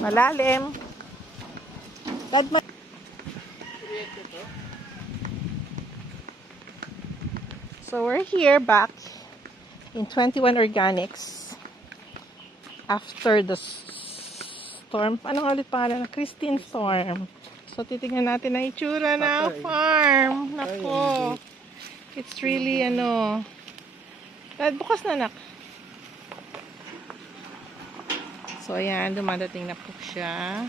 Malalim. So we're here back in 21 Organics after the storm. Ano nga ulit pangalan? Christine Storm. So titingnan natin ang itsura na farm. Nako. It's really Dad, bukas na nak. So ayan, dumadating na po siya.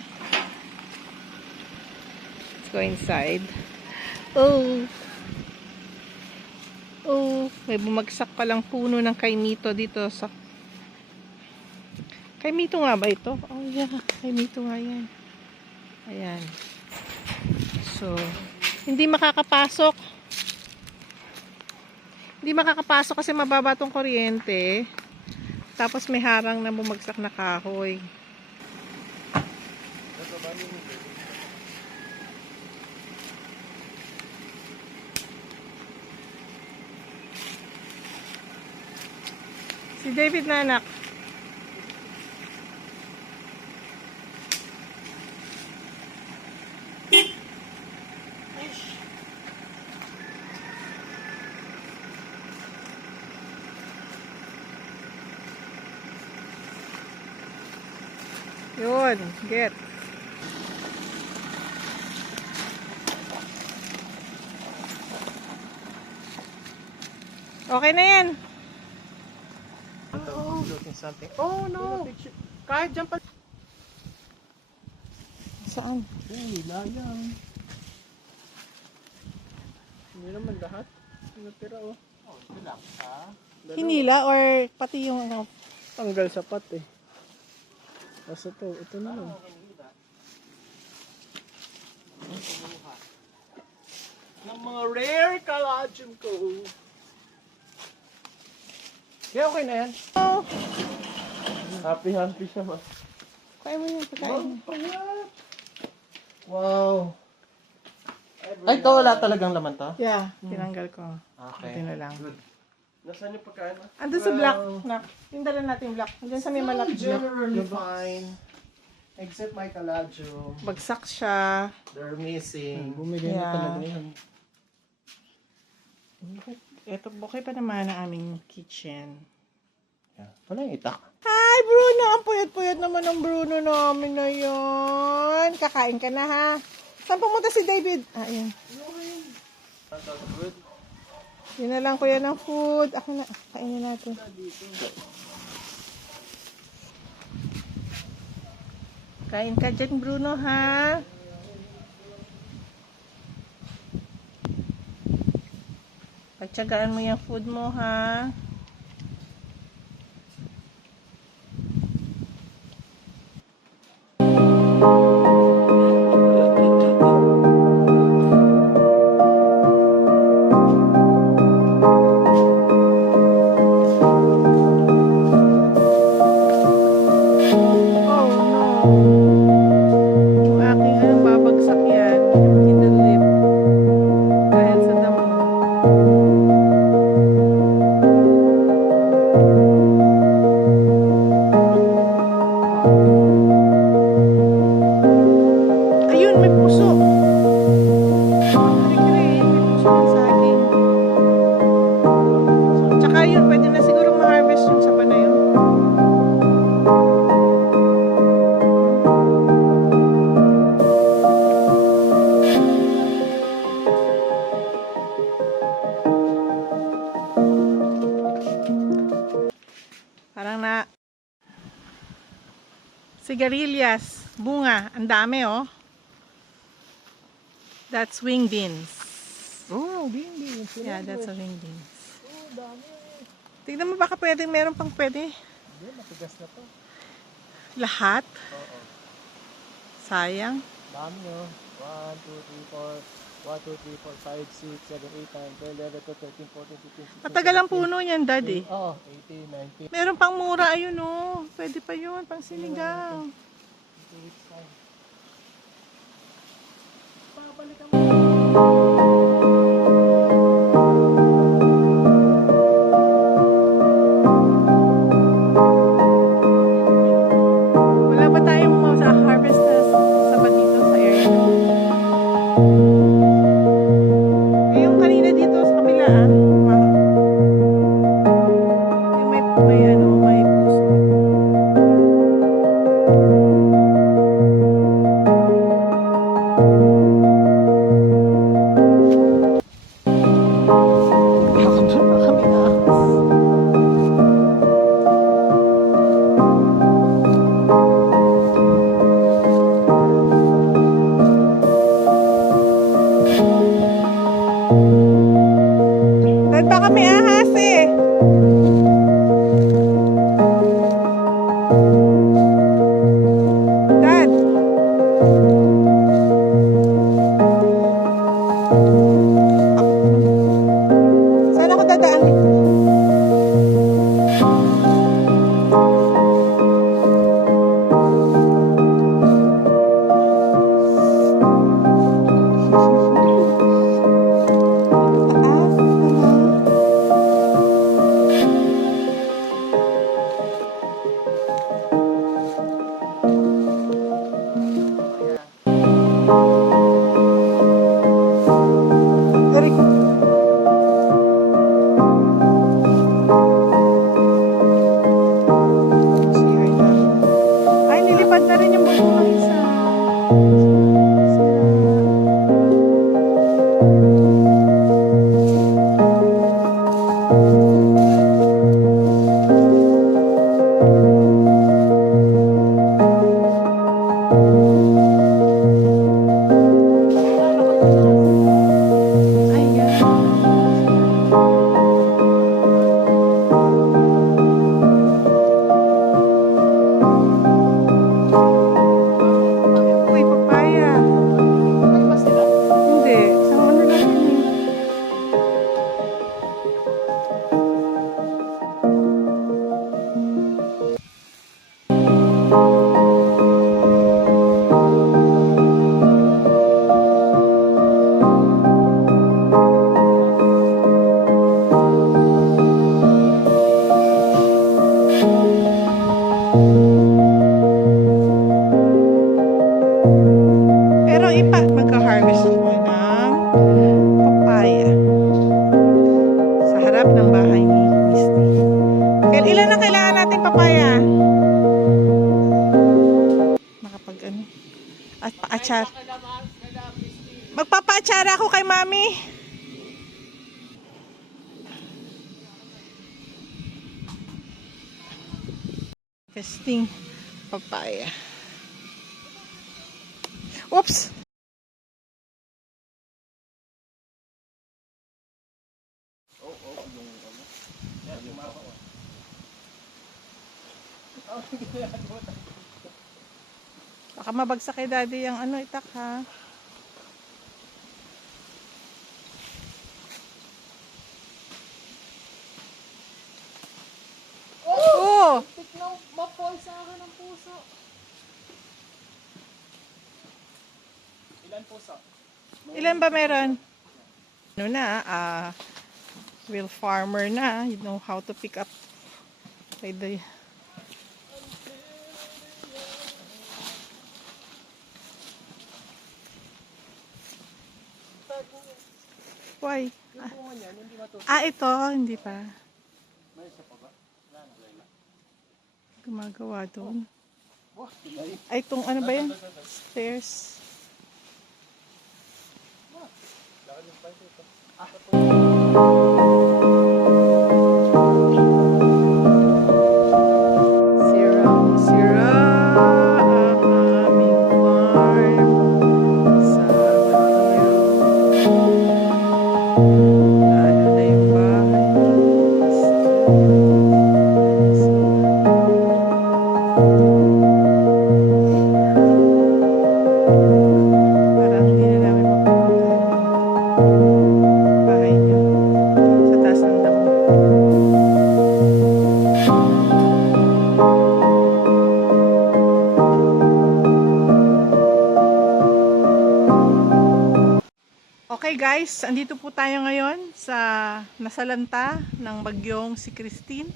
Let's go inside. Oh, may bumagsak palang puno ng kaimito dito sa... Kaimito nga ba ito? Oh yeah, kaimito nga yan. Ayan. So, hindi makakapasok. Hindi makakapasok kasi mababa tong kuryente. Tapos may harang na bumagsak na kahoy. Si David na anak. Yun, get. Okay na yan. Something. Oh no! Kahit dyan pa. Saan? Layang. Hindi naman lahat. Natira oh. Oh, ito lang. Hinila or pati yung Tanggal sa pat eh. Tapos ito na lang. Ng mga rare collagen ko. Kaya okay na yan. Oh, Happy siya ba? kaya mo yung pagkain. Wow. Ay, ito wala talagang laman to? Yeah, tinanggal ko. Okay. Ito na lang. Good. Nasaan yung pagkain mo? Andun sa black. Nak, yung dala natin black. Andun sa may malaki black. Generally fine. Except my collagen. Bagsak siya. They're missing. Bumigay Yeah. na talaga yan. Ito, okay pa naman ang aming kitchen. Yeah. Wala yung itak. Hi, Bruno! Ang puyat-puyat naman ng Bruno namin na yun. Kakain ka na, ha? Saan pumunta si David? Ah, ayan. That's good. Yun na lang, kuya, ng food. Ako na. Kainin natin. Kain ka dyan, Bruno, ha? Pagtsagaan mo yung food mo, ha? Sigarilyas, bunga, ang dami oh. That's wing beans. Oh, beans. Yeah, that's a wing beans. Oh, dami. Tignan mo baka pwedeng meron pang pwede. Hindi, matigas na to. Lahat? Oo. Sayang. Dami no. 1, 2, 3, 4. 1, 2, 3, 4, 5, 6, 7, 8, 9, 10, 11, 12, 13, 14, 15, 16, Matagal ang puno niyan, Daddy. Oo, 18, 19. Meron pang mura, ayun oh. Pwede pa yun, pang sinigang. 2 weeks time. Babalikan mo. Wala ba tayong may ahas eh. Dad. Saan ako dadaan? Taas naman. Aray ko. Ay, nilipad na rin yung bagong ng isa. Ayan. Uy, papaya. Hindi, isang ano lang yun eh. Pero magka-harvest ako ng papaya sa harap ng bahay ni Misty. Kaya ilan na kailangan natin papaya? Makapag ano? At paatsar. Magpapaatsara ako kay Mami. Testing papaya. Oops! Baka mabagsak kay Daddy yung ano, itak ha. Oh! Tignan, mapoy sa akin ang puso. Ilan puso? Ilan ba meron? Ano na, real farmer na. You know how to pick up by the... Why? Yung bunga niyan, hindi matutuwa. Ito, hindi pa. May isa pa ba? Wala na, Layla. Gumagawa doon. Wah, tilay. Ay, itong ano ba yan? Stairs. Lakad yung pipe ito. Sira ang aming farm sa Batuyo. Lalo na yung bahay ni parang hindi na namin mapupuntahan yung bahay niya sa taas ng damo. Okay guys, andito po tayo ngayon sa nasalanta ng bagyong si Christine.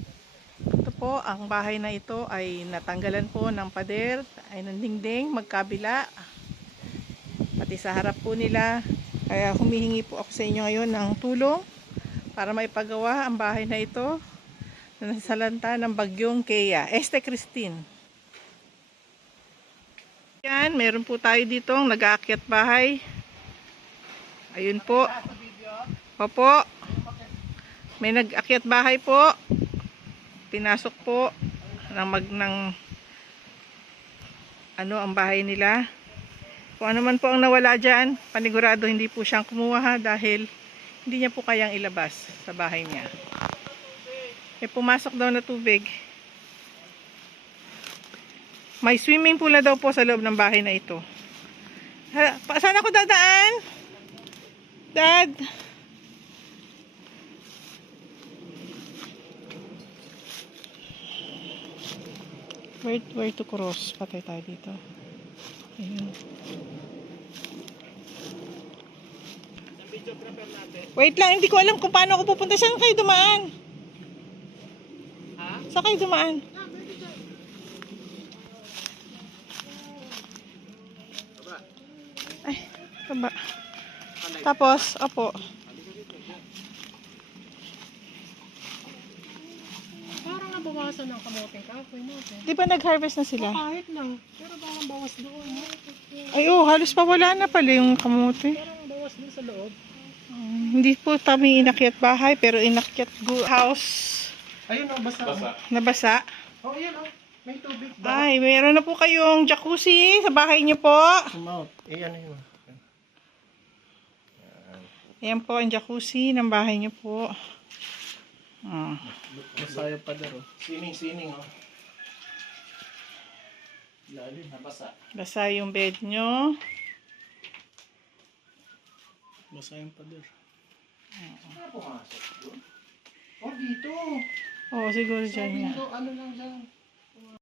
Ito po, ang bahay na ito ay natanggalan po ng pader, ay ng dingding, magkabila. Pati sa harap po nila. Kaya humihingi po ako sa inyo ngayon ng tulong para maipagawa ang bahay na ito na nasalanta ng bagyong Kea. Christine. Yan, meron po tayo ditong nag-aakyat bahay. Ayun po. Opo. May nag-akyat bahay po. Pinasok po ng ano ang bahay nila. Kung ano man po ang nawala dyan, panigurado hindi po siyang kumuha dahil Hindi niya po kayang ilabas sa bahay niya. Eh, pumasok daw na tubig. May swimming pool na daw po sa loob ng bahay na ito. Saan ako dadaan? Dad? Where to cross? Patay tayo dito. Ayun. Wait lang, hindi ko alam kung paano ako pupunta. Saan kayo dumaan? Ha? Saan kayo dumaan? Ay, baba. Tapos, opo. Parang nabawasan ng kamoting kahoy natin. Di ba nag-harvest na sila? Kahit lang. Pero parang bawas doon. No? Ay, oh, halos pa wala na pala yung kamote. Parang bawas din sa loob. Hindi po kami inakyat bahay, pero inakyat house Ayun o, basa. na basa. Oh, yun o. May tubig ba? Ay, meron na po kayong jacuzzi sa bahay niyo po. Sumount. Ano yun? Ayan po ang jacuzzi ng bahay niyo po. Ah. Masaya pa daro. Sining o. Lalim, nabasa. Basa yung bed nyo. Basa yung pader. Ano pumasok doon? Oh, dito. Oo, siguro dyan Sabi nga. nito, ano lang dyan.